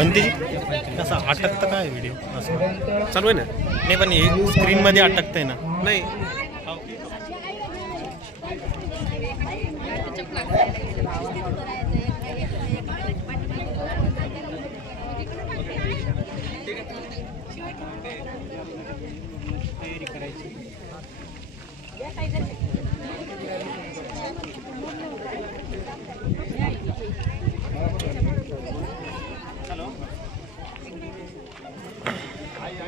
बनते कसा अटकतं काय व्हिडिओ असं. चालू आहे ना? नाही पण हे स्क्रीनमध्ये अटकतंय ना. नाही.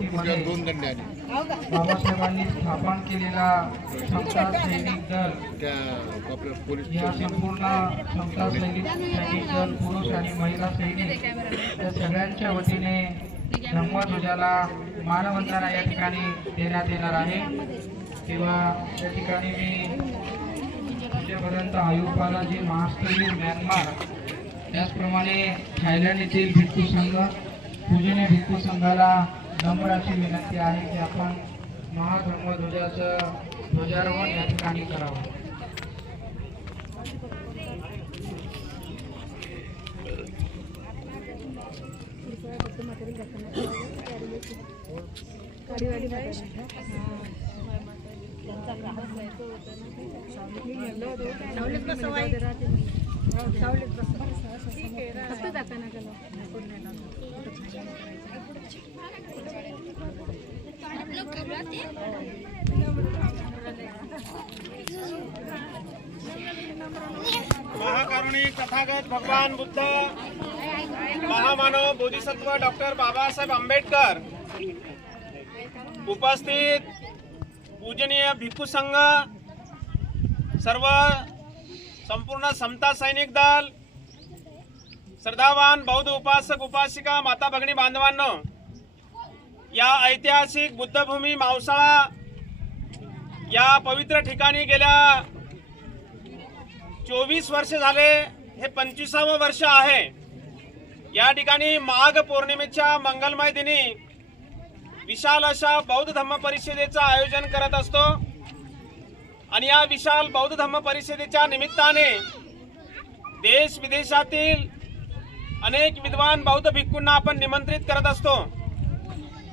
उपस्थितीमध्ये दोन दंडे आले. बाबासाहेबांनी स्थापन केलेला समता सैनिक दल या संपूर्ण समता सैनिक सैनिक दल पुरुष आणि महिला सैनिक या सगळ्यांच्या वतीने धम्मध्वजाला मानवंदना या ठिकाणी देण्यात येणार आहे. तेव्हा या ठिकाणी मी पूज्यपर्यंत आयुपालाजी महास्तवीर म्यानमार त्याचप्रमाणे थायलंड येथील भिक्खू संघ पूजनीय भिक्खू संघाला नम्र अशी विनंती आहे की आपण महाधर्मध्वजाचं ध्वजारोहण या ठिकाणी करावं. महाकारुणी तथागत भगवान बुद्ध महामानव बोधिसत्व डॉक्टर बाबासाहेब आंबेडकर उपस्थित पूजनीय भिक्खू संघ सर्व संपूर्ण समता सैनिक दल श्रद्धावान बौद्ध उपासक उपासिका माता भगिनी बांधवांनो या ऐतिहासिक बुद्धभूमी मावसाळा या पवित्र ठिकाणी गेल्या चोवीस वर्ष झाले. हे पंचवीसावं वर्ष आहे. या ठिकाणी माघ पौर्णिमेच्या मंगलमय दिनी विशाल अशा बौद्ध धम्म परिषदेचं आयोजन करत असतो. आणि या विशाल बौद्ध धम्म परिषदेच्या निमित्ताने देश विदेशातील अनेक विद्वान बौद्ध भिक्खूंना आपण निमंत्रित करत असतो.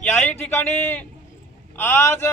याही ठिकाणी आज